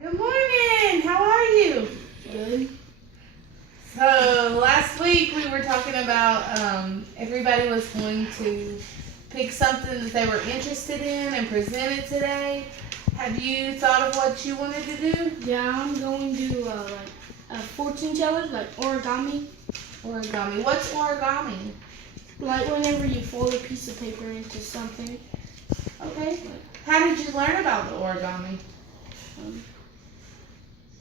Good morning. How are you? Good. So last week we were talking about everybody was going to pick something that they were interested in and present it today. Have you thought of what you wanted to do? Yeah, I'm going to like a fortune teller, like origami. Origami. What's origami? Like whenever you fold a piece of paper into something. Okay. How did you learn about the origami?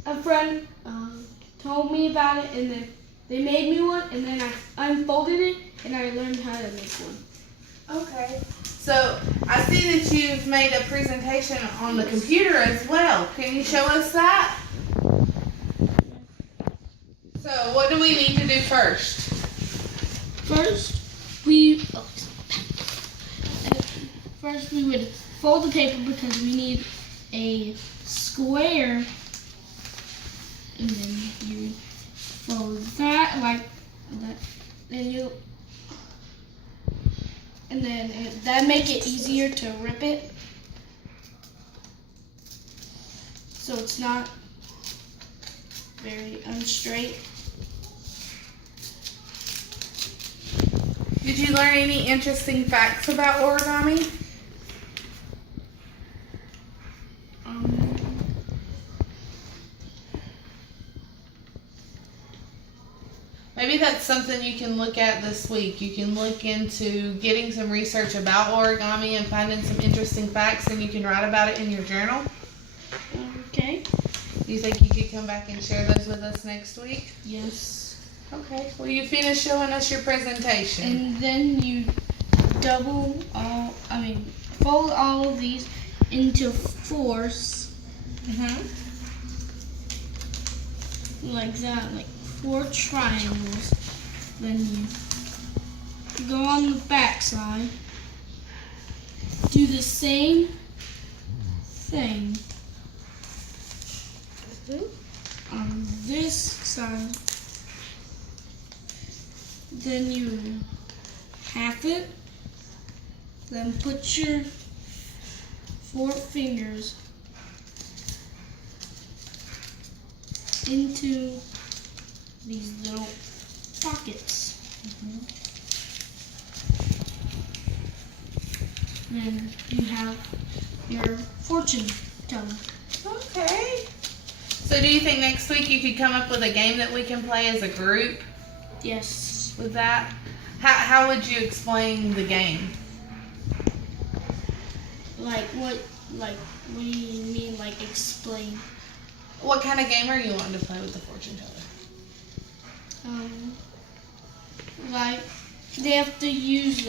A friend told me about it, and then they made me one, and then I unfolded it, and I learned how to make one. Okay. So I see that you've made a presentation on the computer as well. Can you show us that? So what do we need to do first? First, we would fold the paper because we need a square, and then you fold that like that. Then that make it easier to rip it, so it's not very unstraight. Did you learn any interesting facts about origami? Maybe that's something you can look at this week. You can look into getting some research about origami and finding some interesting facts, and you can write about it in your journal. Okay. Do you think you could come back and share those with us next week? Yes. Okay. Well, you finish showing us your presentation. And then you fold all of these into fours. Like that, like 4 triangles. Then you go on the back side, do the same thing on this side. Then you half it, then put your 4 fingers into these little pockets. Then you have your fortune teller. Okay. So do you think next week you could come up with a game that we can play as a group Yes. with that? How would you explain the game? What do you mean, like explain? What kind of game are you wanting to play with the fortune teller? Like they have to use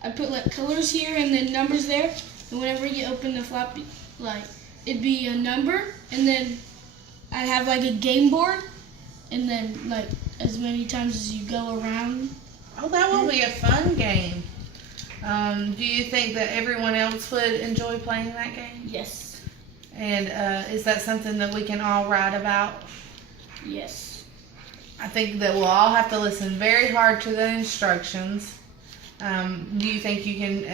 I put colors here and then numbers there, and whenever you open the flap, it'd be a number, and then I'd have a game board, and then as many times as you go around. Oh, that will be a fun game. Do you think that everyone else would enjoy playing that game? Yes. And is that something that we can all write about? Yes. I think that we'll all have to listen very hard to the instructions. Do you think you can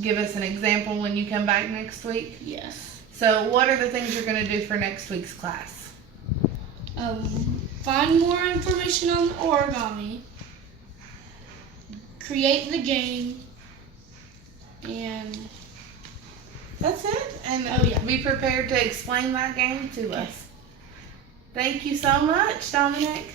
give us an example when you come back next week? Yes. So what are the things you're going to do for next week's class? Find more information on the origami, create the game, and That's it. And be prepared to explain that game to us. Thank you so much, Dominic.